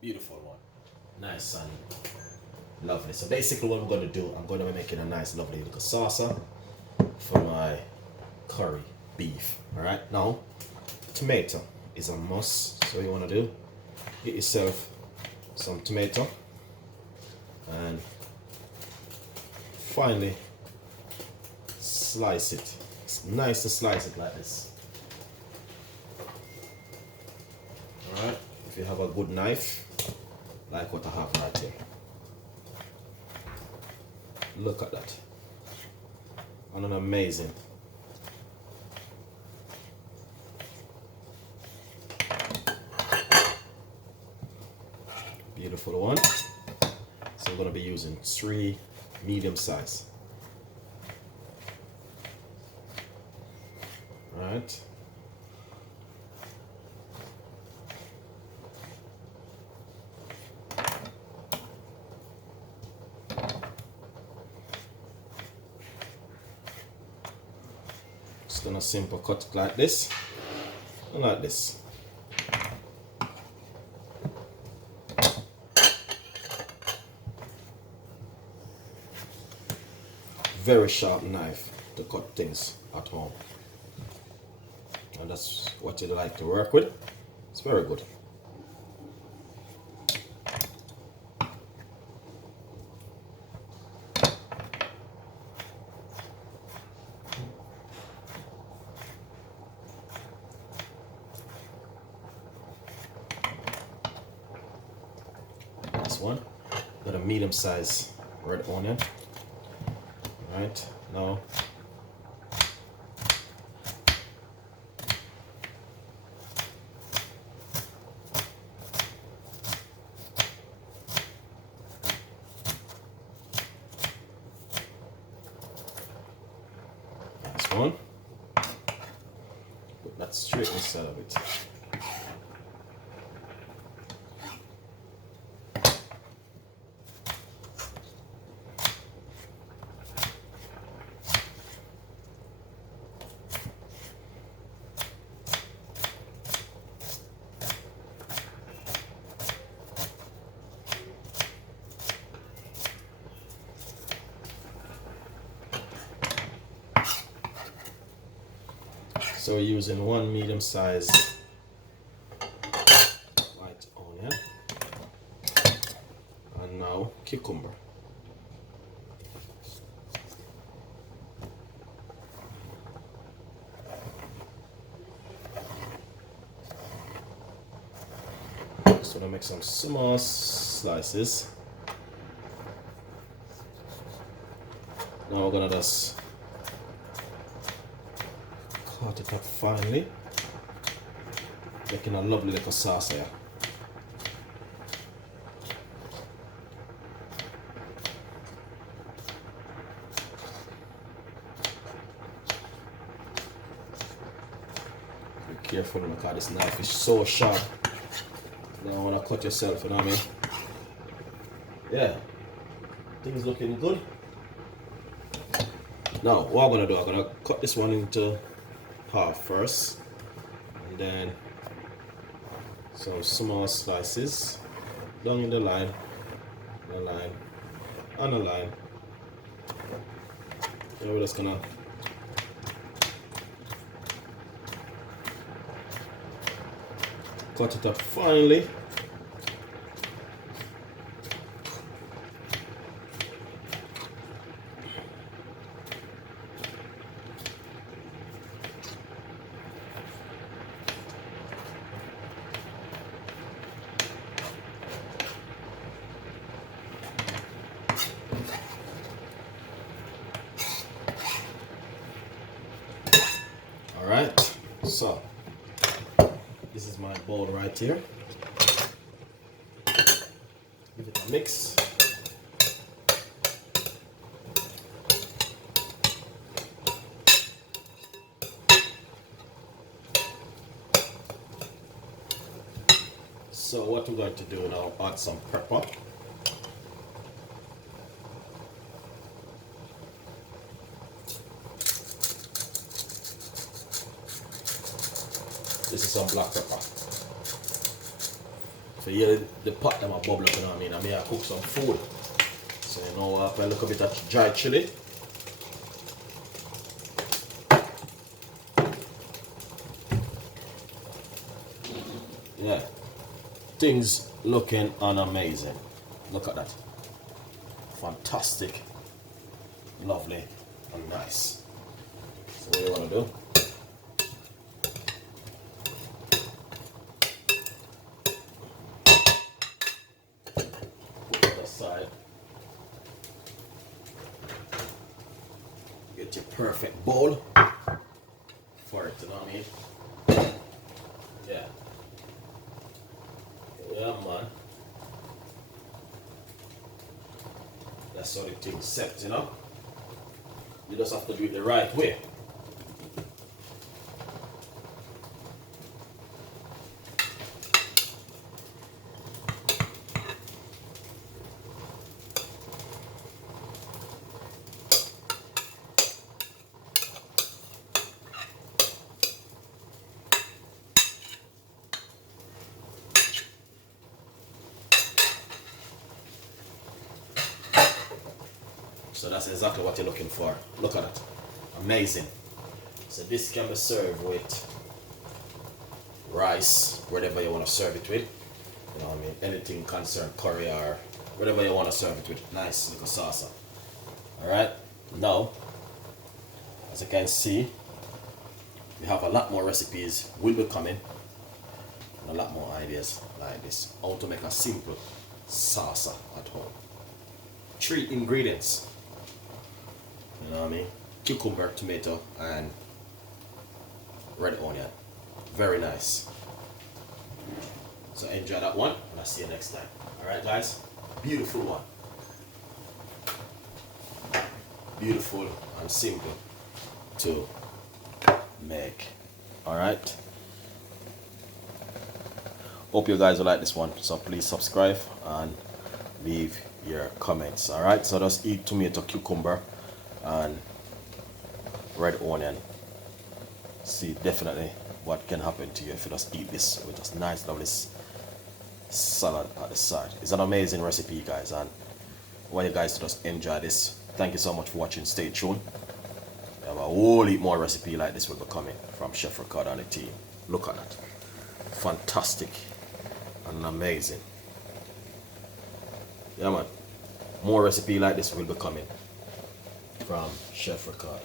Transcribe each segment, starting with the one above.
Beautiful one. Nice and lovely. So basically what I'm going to do, I'm going to be making a nice lovely little salsa for my curry beef. Alright, now tomato is a must. So what you want to do, get yourself some tomato and finally slice it. It's nice to slice it like this. Alright, if you have a good knife like what I have right here. Look at that. And an amazing. Beautiful one. So I'm going to be using 3 medium size. Right. Just gonna simple cut it like this and like this. Very sharp knife to cut things at home. And that's what you like to work with. It's very good. This one, got a medium size red onion. Right now, this one, put that straight inside of it. So we're using 1 medium size white onion and now cucumber. Just want to make some small slices. Now we're gonna just cut it up finely, making a lovely little salsa here. Be careful because this knife is so sharp. You don't want to cut yourself, you know what I mean? Yeah, things looking good. Now, what I'm gonna do, I'm gonna cut this one into half first, and then some small slices down in the line, and the line. And we're just gonna cut it up finely. Alright, so this is my bowl right here. Give it a mix. So what we're going to do now, add some pepper. This is some black pepper. For you, the pot them a bubble up, you know what I mean? I may cook some food. So you know, I look a bit of dry chili. Yeah, things looking amazing. Look at that. Fantastic, lovely, and nice. So what you want to do? Put that aside. Get your perfect bowl for it, you know what I mean? Yeah. Yeah, man. That's how the thing's set, you know? You just have to do it the right way. So that's exactly what you're looking for. Look at it. Amazing. So this can be served with rice, whatever you want to serve it with. You know what I mean? Anything concerned curry or whatever you want to serve it with. Nice little salsa. Alright? Now, as you can see, we have a lot more recipes will be coming. And a lot more ideas like this. How to make a simple salsa at home. 3 ingredients. You know what I mean? Cucumber, tomato, and red onion. Very nice. So enjoy that one, and I'll see you next time. Alright guys? Beautiful one. Beautiful and simple to make. Alright? Hope you guys will like this one. So please subscribe and leave your comments. Alright? So just eat tomato, cucumber, and red onion. See definitely what can happen to you if you just eat this with this nice lovely salad at the side. It's an amazing recipe guys, and I want you guys to just enjoy this. Thank you so much for watching. Stay tuned. We have a whole heap more recipe like this will be coming from Chef Ricardo and the team. Look at that. Fantastic and amazing. Yeah man, more recipe like this will be coming from Chef Ricardo.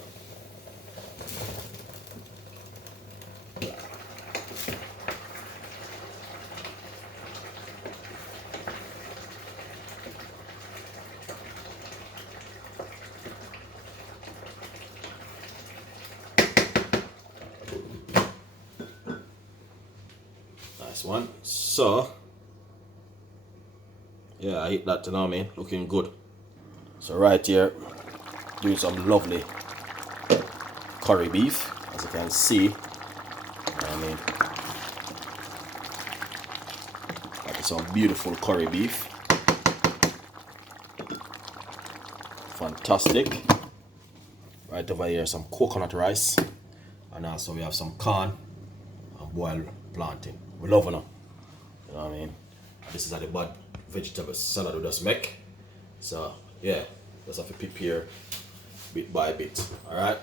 Nice one. So yeah, I hit that, you know what I mean? Looking good. So right here, doing some lovely curry beef, as you can see. You know what I mean? That is some beautiful curry beef. Fantastic. Right over here, some coconut rice, and also we have some corn and boiled plantain. We love it now. You know what I mean? This is a the bad vegetable salad we just make. So yeah, just have to prepare bit by bit. Alright?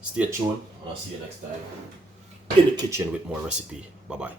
Stay tuned and I'll see you next time in the kitchen with more recipe. Bye bye.